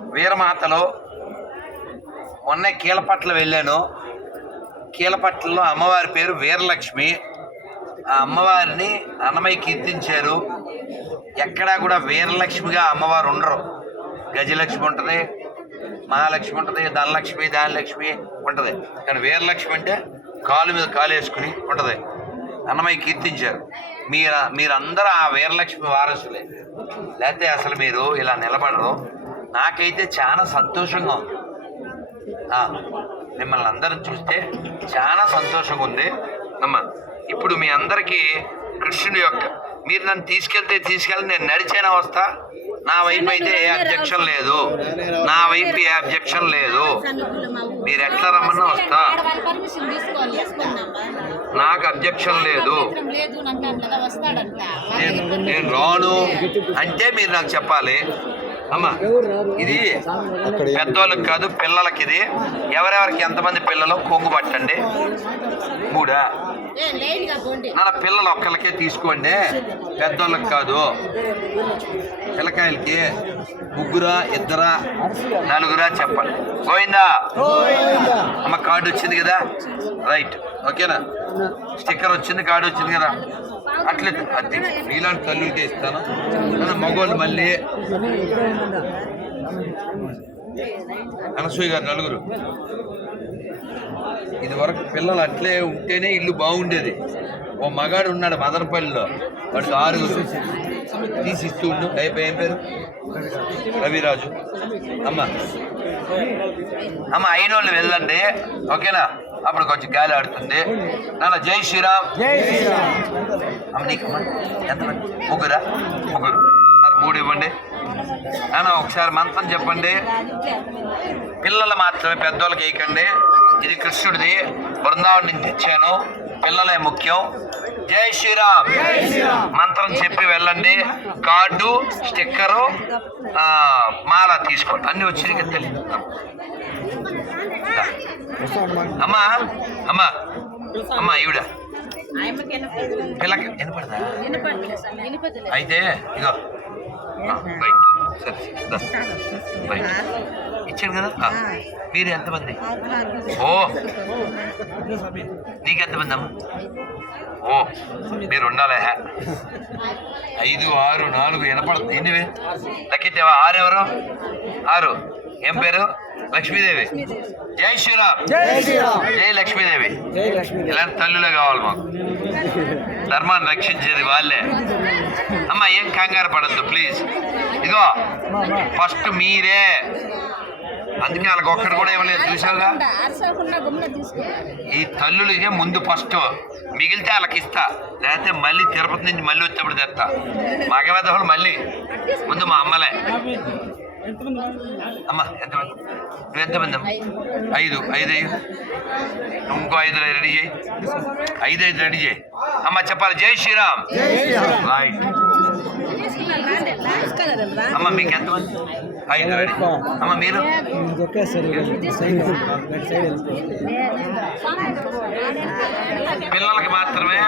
వీరమాతలో మొన్న కీలపట్ల వెళ్ళాను. కీలపట్లలో అమ్మవారి పేరు వీరలక్ష్మి. ఆ అమ్మవారిని అన్నమయ్య కీర్తించారు. ఎక్కడా కూడా వీరలక్ష్మిగా అమ్మవారు ఉండరు. గజలక్ష్మి ఉంటుంది మహాలక్ష్మి ఉంటుంది ధనలక్ష్మి దానలక్ష్మి ఉంటుంది. కానీ వీరలక్ష్మి అంటే కాలు మీద కాలు వేసుకుని ఉంటుంది. అన్నమయ్య కీర్తించారు. మీరు మీరందరూ ఆ వీరలక్ష్మి వారసులే. లేకపోతే అసలు మీరు ఇలా నిలబడరు. నాకైతే చాలా సంతోషంగా ఉంది. మిమ్మల్ని అందరం చూస్తే చాలా సంతోషంగా ఉంది. అమ్మ ఇప్పుడు మీ అందరికీ కృష్ణుడి యొక్క మీరు నన్ను తీసుకెళ్తే తీసుకెళ్ళి నేను నడిచైనా వస్తా నా వైపు అయితే ఏ అబ్జెక్షన్ లేదు. నా వైపు ఏ అబ్జెక్షన్ లేదు. మీరు ఎట్లా రమ్మన్నా వస్తా. నాకు అబ్జెక్షన్ లేదు. నేను నేను రాను అంటే మీరు నాకు చెప్పాలి. అమ్మ ఇది పెద్దోళ్ళకి కాదు పిల్లలకి ఇది. ఎవరెవరికి ఎంతమంది పిల్లలు? కొంగు పట్టండి. మూడా? నా పిల్లలు ఒక్కరికే తీసుకోండి. పెద్దోళ్ళకి కాదు. పిల్లకాయలకి ముగ్గురా ఇద్దరా నలుగురా చెప్పండి. పోయిందా అమ్మ కార్డు వచ్చింది కదా? రైట్. ఓకేనా? స్టిక్కర్ వచ్చింది కార్డు వచ్చింది కదా? అట్లే అది నీలాంటి తల్లులకే ఇస్తాను? మగవాళ్ళు మళ్ళీ అనసూయ గారు నలుగురు. ఇది వరకు పిల్లలు అట్లే ఉంటేనే ఇల్లు బాగుండేది. ఓ మగాడు ఉన్నాడు మదనపల్లిలో. వాడికి ఆరుగురు తీసి ఇస్తూ ఉండు అయిపోయి ఏం పేరు? రవిరాజు. అమ్మ. అమ్మ అయిన వాళ్ళు వెళ్ళండి. ఓకేనా? అప్పుడు కొంచెం గాలి ఆడుతుంది. నాన్న జై శ్రీరామ్. ఎంతమంది ముగ్గురా? ముగ్గురు. మూడు ఇవ్వండి. నాన్న ఒకసారి మంత్రం చెప్పండి. పిల్లలు మాత్రమే పెద్దోళ్ళకి వేయకండి. ఇది కృష్ణుడిది. బృందావనం నుంచి తెచ్చాను. పిల్లలే ముఖ్యం. జై శ్రీరామ్. మంత్రం చెప్పి వెళ్ళండి. కార్డు స్టిక్కరు మాల తీసుకోండి. అన్ని కదా తల్లి అమ్మా అమ్మా అమ్మా ఈవిడ. పిల్లకి వినపడదా? అయితే ఇగో ఆ, రైట్ సరే ఇచ్చాడు కదా? మీరు ఎంతమంది? ఓ. నీకు ఎంతమంది అమ్మ? ఓ మీరు ఉండాలి ఐదు ఆరు నాలుగు వినపడదు. ఎన్నివే లెక్కెత్తావా ఆరు ఎవరు? ఆరు. ఏం పేరు? లక్ష్మీదేవి. జై శ్రీరామ్. జై లక్ష్మీదేవి. ఇలాంటి తల్లులే కావాలి మాకు. ధర్మాన్ని రక్షించేది వాళ్ళే. అమ్మ ఏం కంగారు పడద్దు ప్లీజ్ ఇదిగో ఫస్ట్ మీరే. అందుకే వాళ్ళకి ఒక్కడు కూడా ఇవ్వలేదు చూసావుగా ఈ తల్లులకే ముందు ఫస్ట్ మిగిలితే వాళ్ళకి ఇస్తా. లేకపోతే మళ్ళీ తిరుపతి నుంచి మళ్ళీ వచ్చేప్పుడు తెస్తా. మగవేదవులు మళ్ళీ? ముందు మా అమ్మలే. అమ్మ ఎంతమంది నువ్వు ఎంతమంది ఐదు ఐదు నువ్వు ఇంకో ఐదు రెడీ చేయి? ఐదు ఐదు రెడీ చేయి. అమ్మ చెప్పాలి జై శ్రీరామ్. రైట్ అమ్మ మీకు ఎంతమంది ఐదు రెడీ. అమ్మ మీరు? పిల్లలకి మాత్రమే.